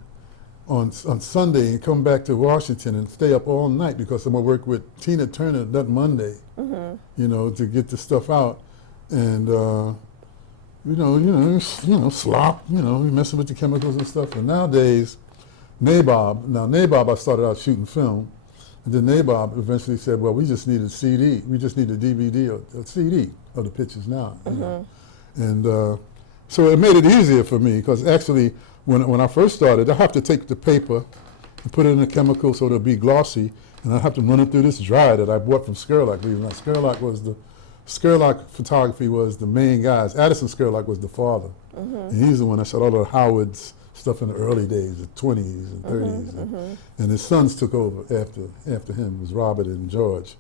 on Sunday and come back to Washington and stay up all night because I'm going to work with Tina Turner that Monday, Mm-hmm. to get the stuff out. And, slop, you're messing with the chemicals and stuff. And nowadays, Nabob, I started out shooting film. And then Nabob eventually said, well, we just need a CD. We just need a DVD or a CD of the pictures now. And so it made it easier for me because actually when I first started, I have to take the paper and put it in a chemical so it'll be glossy. And I have to run it through this dryer that I bought from Scurlock. Scurlock Photography was the main guys. Addison Scurlock was the father. And he's the one that shot all of Howard's stuff in the early days, the 20s and 30s. And his sons took over after him. It was Robert and George.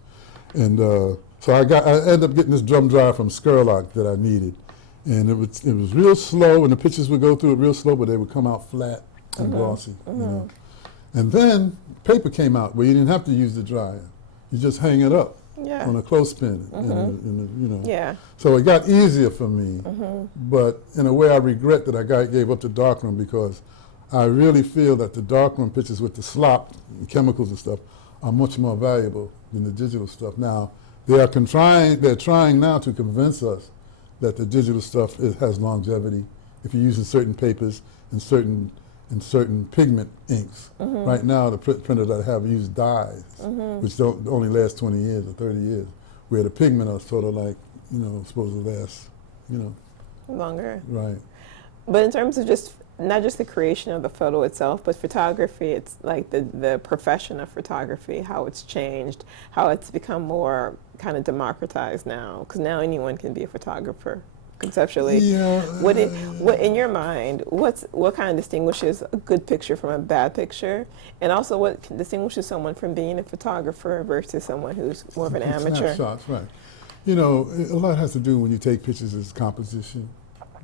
And so I ended up getting this drum dryer from Scurlock that I needed. And it was real slow, and the pictures would go through it real slow, but they would come out flat and glossy. And then paper came out where you didn't have to use the dryer. You just hang it up on a clothespin. Yeah. So it got easier for me, but in a way I regret that I gave up the darkroom because I really feel that the darkroom pictures with the slop, and chemicals and stuff, are much more valuable than the digital stuff. Now, they're trying now to convince us that the digital stuff has longevity if you're using certain papers and certain pigment inks. Right now, the printer that I have use dyes, which don't only last 20 years or 30 years, where the pigment are sort of like, supposed to last, Longer. Right. But in terms of not just the creation of the photo itself, but photography, it's like the profession of photography, how it's changed, how it's become more kind of democratized now, because now anyone can be a photographer. Conceptually, Yeah. what in your mind, what kind of distinguishes a good picture from a bad picture, and also what distinguishes someone from being a photographer versus someone who's more of an amateur? Snapshots, right. A lot has to do when you take pictures is composition,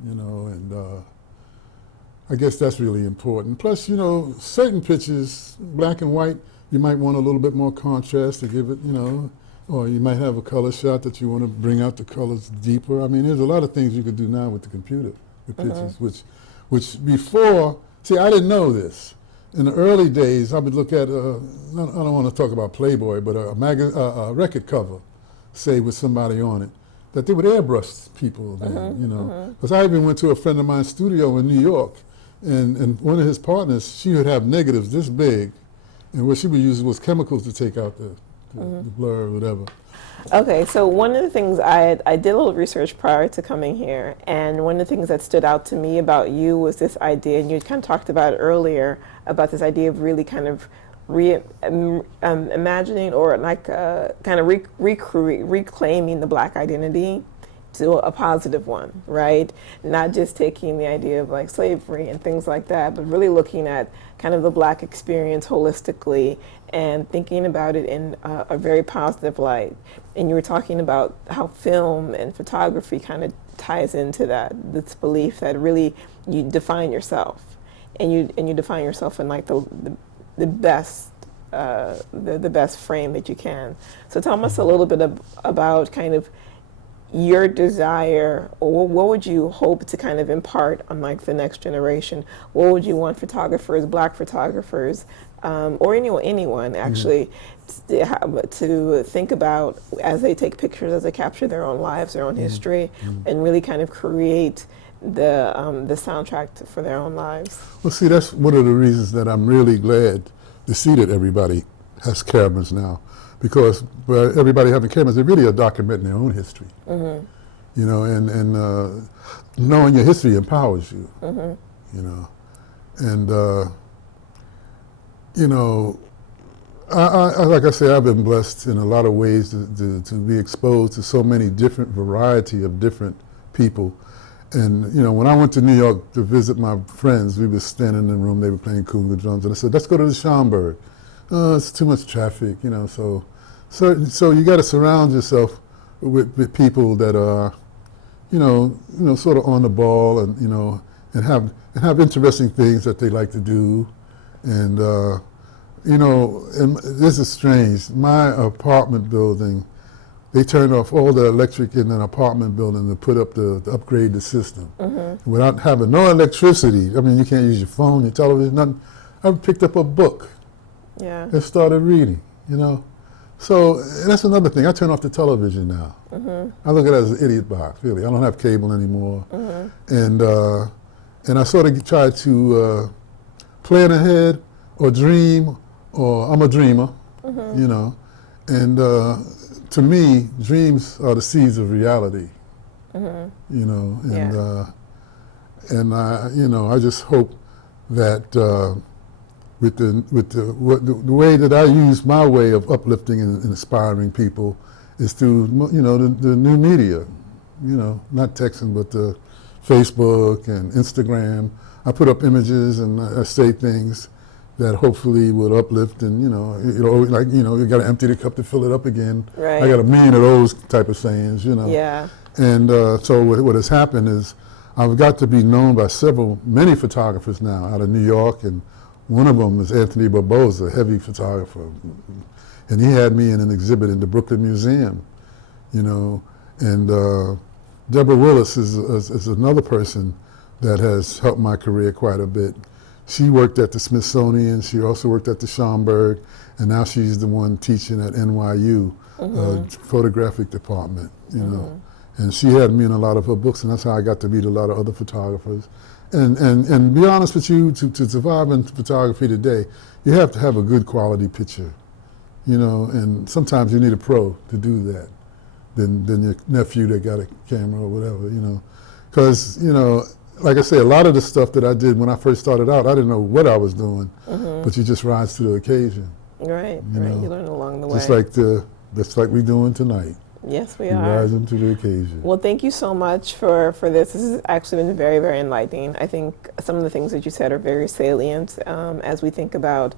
and I guess that's really important. Plus, certain pictures, black and white, you might want a little bit more contrast to give it, or you might have a color shot that you want to bring out the colors deeper. I mean, there's a lot of things you could do now with the computer, with pictures, which before, see, I didn't know this. In the early days, I would look at, I don't want to talk about Playboy, but a record cover, say, with somebody on it, that they would airbrush people then, Because I even went to a friend of mine's studio in New York, and one of his partners, she would have negatives this big, and what she would use was chemicals to take out the blur or whatever. Okay, so one of the things I did a little research prior to coming here, and one of the things that stood out to me about you was this idea, and you kind of talked about it earlier, about this idea of really kind of imagining or like kind of reclaiming the black identity to a positive one, right? Not just taking the idea of like slavery and things like that, but really looking at kind of the black experience holistically and thinking about it in a very positive light. And you were talking about how film and photography kind of ties into that, this belief that really you define yourself, and you define yourself in like the best the best frame that you can. So tell us a little bit about kind of your desire, or what would you hope to kind of impart on like the next generation? What would you want photographers, black photographers, or anyone actually to think about as they take pictures, as they capture their own lives, their own history, and really kind of create the soundtrack for their own lives. Well, see, that's one of the reasons that I'm really glad to see that everybody has cameras now, because everybody having cameras, they really are documenting their own history. Mm-hmm. You know, and knowing your history empowers you. Mm-hmm. You know, and you know, I like I say, I've been blessed in a lot of ways to be exposed to so many different variety of different people. And you know, when I went to New York to visit my friends, we were standing in the room, they were playing conga drums, and I said, let's go to the Schomburg. It's too much traffic, you know, so you got to surround yourself with people that are, you know, sort of on the ball, and you know, and have interesting things that they like to do. And you know, and this is strange. My apartment building, they turned off all the electric in an apartment building to put up to upgrade the system. Mm-hmm. Without having no electricity. I mean, you can't use your phone, your television, nothing. I picked up a book. Yeah. And started reading, you know. So that's another thing. I turn off the television now. Mm-hmm. I look at it as an idiot box, really. I don't have cable anymore. Mm-hmm. And I sort of try to plan ahead or dream, or I'm a dreamer, Mm-hmm. you know. And to me, dreams are the seeds of reality, Mm-hmm. you know. And Yeah. and I, you know, I just hope that with the way that I use my way of uplifting and inspiring people is through, you know, the new media, you know, not texting, but the Facebook and Instagram. I put up images and I say things that hopefully will uplift, and you know, like, you know, you got to empty the cup to fill it up again. Right. I got a million of those type of sayings, you know. Yeah. And so what has happened is I've got to be known by many photographers now out of New York, and one of them is Anthony Barboza, a heavy photographer. And he had me in an exhibit in the Brooklyn Museum, you know. And Deborah Willis is another person that has helped my career quite a bit. She worked at the Smithsonian, she also worked at the Schomburg, and now she's the one teaching at NYU, photographic department, you know. And she had me in a lot of her books, and that's how I got to meet a lot of other photographers. And be honest with you, to survive in photography today, you have to have a good quality picture, you know, and sometimes you need a pro to do that than your nephew that got a camera or whatever, you know. Because, you know, like I say, a lot of the stuff that I did when I first started out, I didn't know what I was doing, but you just rise to the occasion. Right, You right. know, You learn along the way. just like we're doing tonight. Yes, we We're are. rising to the occasion. Well, thank you so much for this. This has actually been very, very enlightening. I think some of the things that you said are very salient as we think about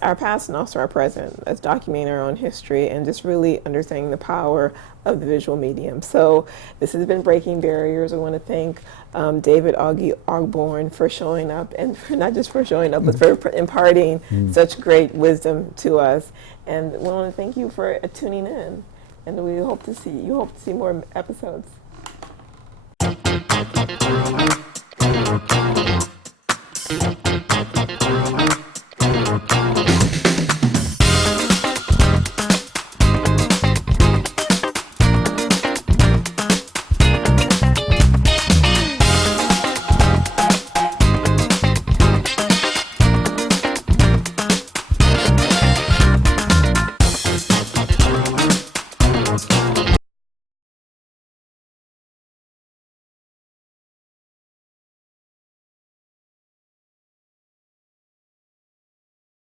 our past and also our present, as documenting our own history and just really understanding the power of the visual medium. So this has been Breaking Barriers. I want to thank David Oggi Ogburn for showing up, and not just for showing up, but for imparting such great wisdom to us. And we want to thank you for tuning in. And we hope to see more episodes.